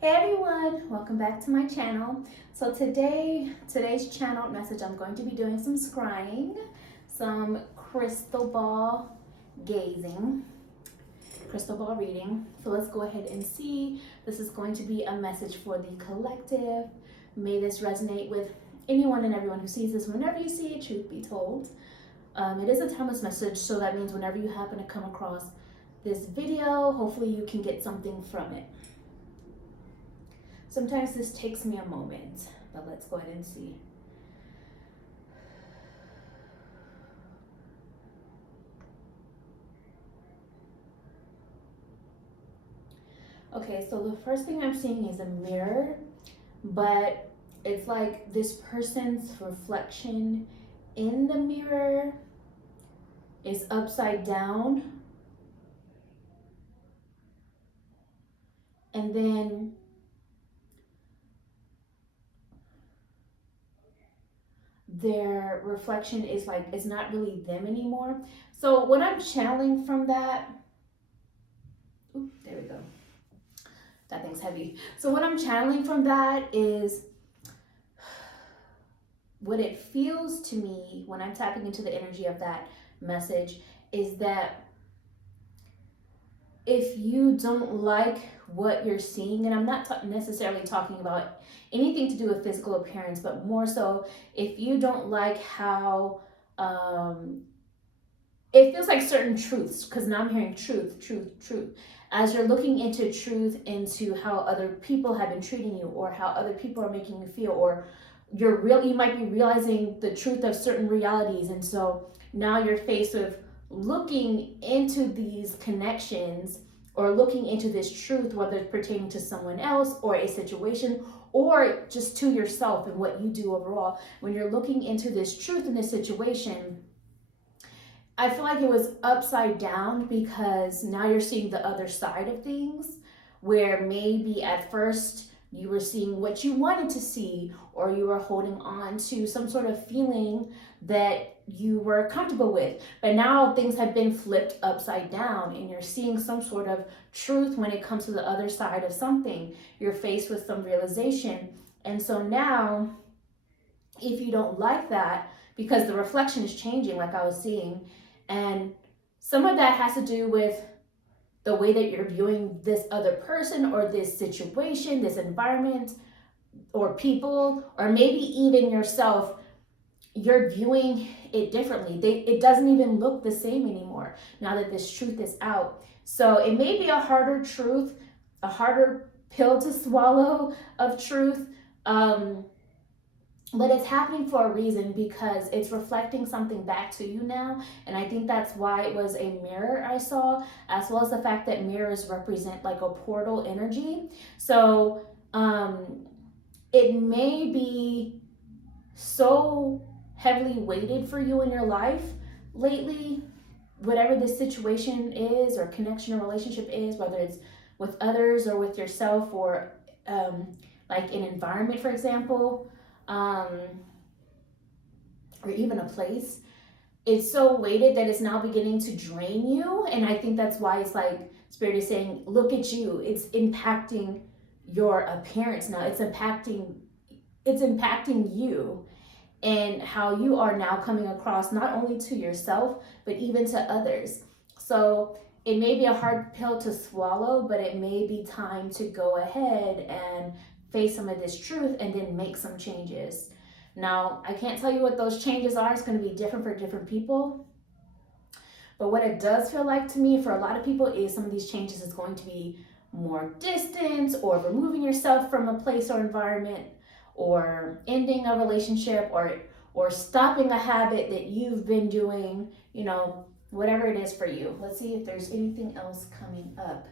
Hey everyone, welcome back to my channel. So today's channel message, I'm going to be doing some scrying, some crystal ball gazing, crystal ball reading. So let's go ahead and see. This is going to be a message for the collective. May this resonate with anyone and everyone who sees this. Whenever you see it, truth be told. It is a timeless message, so that means whenever you happen to come across this video, hopefully you can get something from it. Sometimes this takes me a moment, but let's go ahead and see. Okay, so the first thing I'm seeing is a mirror, but it's like this person's reflection in the mirror is upside down. And then their reflection is like, it's not really them anymore. So what I'm channeling from that, ooh, there we go. That thing's heavy. So what I'm channeling from that is what it feels to me when I'm tapping into the energy of that message is that if you don't like what you're seeing, and I'm not necessarily talking about anything to do with physical appearance, but more so if you don't like how it feels like certain truths, because now I'm hearing truth. As you're looking into truth, into how other people have been treating you, or how other people are making you feel, or you might be realizing the truth of certain realities, and so now you're faced with looking into these connections or looking into this truth, whether it's pertaining to someone else or a situation or just to yourself and what you do overall. When you're looking into this truth in this situation, I feel like it was upside down because now you're seeing the other side of things, where maybe at first you were seeing what you wanted to see, or you were holding on to some sort of feeling that you were comfortable with. But now things have been flipped upside down and you're seeing some sort of truth when it comes to the other side of something. You're faced with some realization. And so now, if you don't like that, because the reflection is changing, like I was seeing, and some of that has to do with the way that you're viewing this other person or this situation, this environment, or people, or maybe even yourself. You're viewing it differently. It doesn't even look the same anymore now that this truth is out. So it may be a harder truth, a harder pill to swallow of truth. But it's happening for a reason, because it's reflecting something back to you now. And I think that's why it was a mirror I saw, as well as the fact that mirrors represent like a portal energy. So it may be so heavily weighted for you in your life lately, whatever this situation is or connection or relationship is, whether it's with others or with yourself, or like an environment, for example, or even a place. It's so weighted that it's now beginning to drain you. And I think that's why it's like Spirit is saying, look at you. It's impacting your appearance now. It's impacting you and how you are now coming across, not only to yourself, but even to others. So it may be a hard pill to swallow, but it may be time to go ahead and face some of this truth and then make some changes. Now, I can't tell you what those changes are. It's going to be different for different people. But what it does feel like to me for a lot of people is some of these changes is going to be more distance, or removing yourself from a place or environment, or ending a relationship, or stopping a habit that you've been doing, whatever it is for you. Let's see if there's anything else coming up.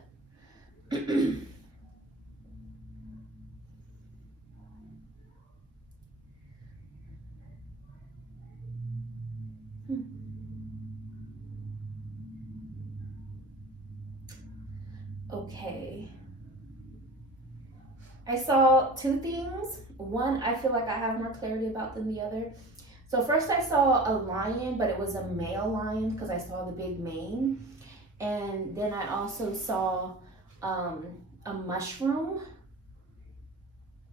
Okay. I saw two things. One, I feel like I have more clarity about than the other. So first I saw a lion, but it was a male lion because I saw the big mane. And then I also saw a mushroom.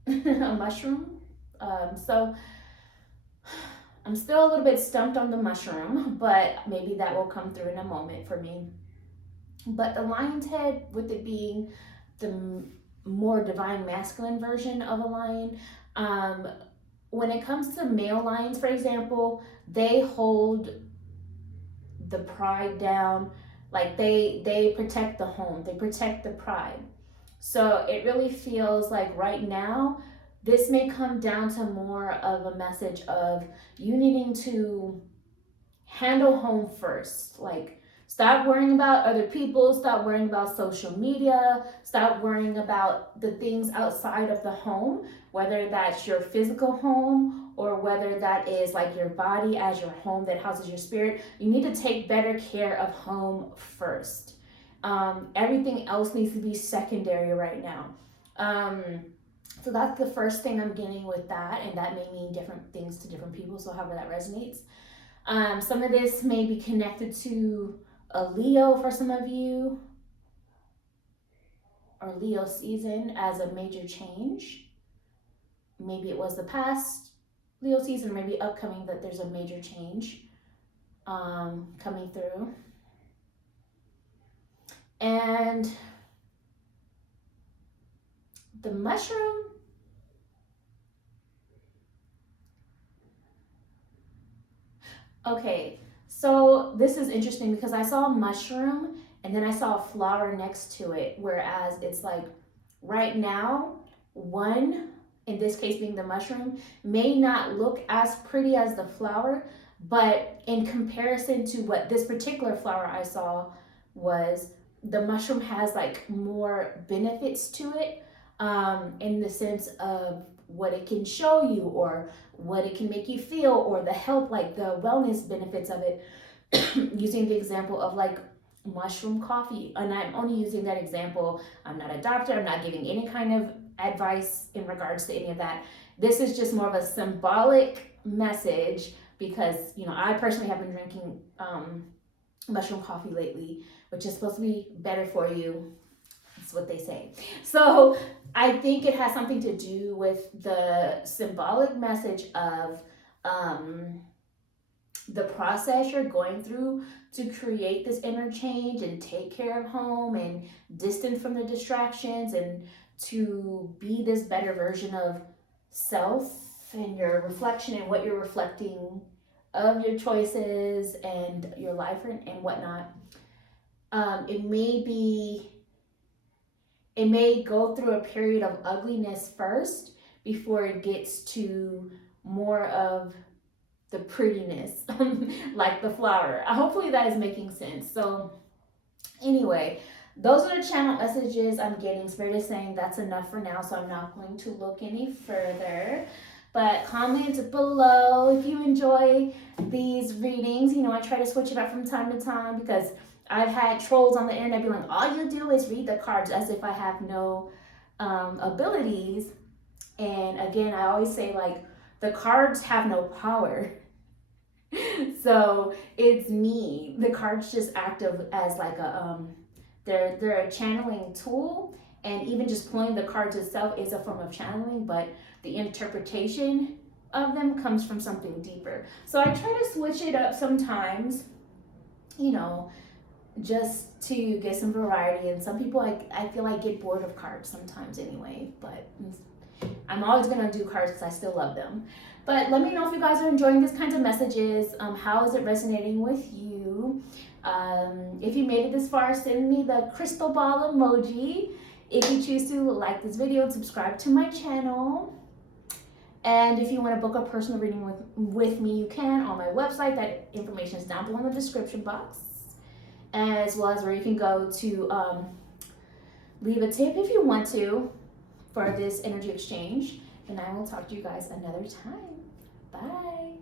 a mushroom. So I'm still a little bit stumped on the mushroom, but maybe that will come through in a moment for me. But the lion's head, with it being the more divine masculine version of a lion, um, when it comes to male lions, for example, they hold the pride down. Like they protect the home, they protect the pride. So it really feels like right now this may come down to more of a message of you needing to handle home first. Like, stop worrying about other people, stop worrying about social media, stop worrying about the things outside of the home, whether that's your physical home or whether that is like your body as your home that houses your spirit. You need to take better care of home first. Everything else needs to be secondary right now. So that's the first thing I'm getting with that, and that may mean different things to different people, so however that resonates. Some of this may be connected to a Leo for some of you, or Leo season as a major change. Maybe it was the past Leo season, maybe upcoming, that there's a major change coming through. And the mushroom, okay, so this is interesting because I saw a mushroom and then I saw a flower next to it, whereas it's like right now, one, in this case being the mushroom, may not look as pretty as the flower, but in comparison to what this particular flower I saw was, the mushroom has like more benefits to it, in the sense of what it can show you or what it can make you feel, or the health, like the wellness benefits of it. Using the example of like mushroom coffee, and I'm only using that example. I'm not a doctor, I'm not giving any kind of advice in regards to any of that. This is just more of a symbolic message because, you know, I personally have been drinking mushroom coffee lately, which is supposed to be better for you. That's what they say. So I think it has something to do with the symbolic message of the process you're going through to create this inner change and take care of home and distance from the distractions and to be this better version of self and your reflection and what you're reflecting of your choices and your life and whatnot. It may go through a period of ugliness first before it gets to more of the prettiness, like the flower. Hopefully that is making sense. So anyway, those are the channel messages I'm getting. Spirit is saying that's enough for now, so I'm not going to look any further. But comment below if you enjoy these readings. You know, I try to switch it up from time to time because I've had trolls on the internet be like, all you do is read the cards, as if I have no abilities. And again, I always say, like, the cards have no power. So it's me. The cards just act as like a they're a channeling tool, and even just pulling the cards itself is a form of channeling, but the interpretation of them comes from something deeper. So I try to switch it up sometimes, you know, just to get some variety. And some people, I feel like, get bored of cards sometimes anyway, but I'm always gonna do cards because I still love them. But let me know if you guys are enjoying these kinds of messages. How is it resonating with you? If you made it this far, send me the crystal ball emoji. If you choose to like this video and subscribe to my channel. And if you want to book a personal reading with me, you can on my website. That information is down below in the description box. As well as where you can go to leave a tip if you want to for this energy exchange. And I will talk to you guys another time. Bye.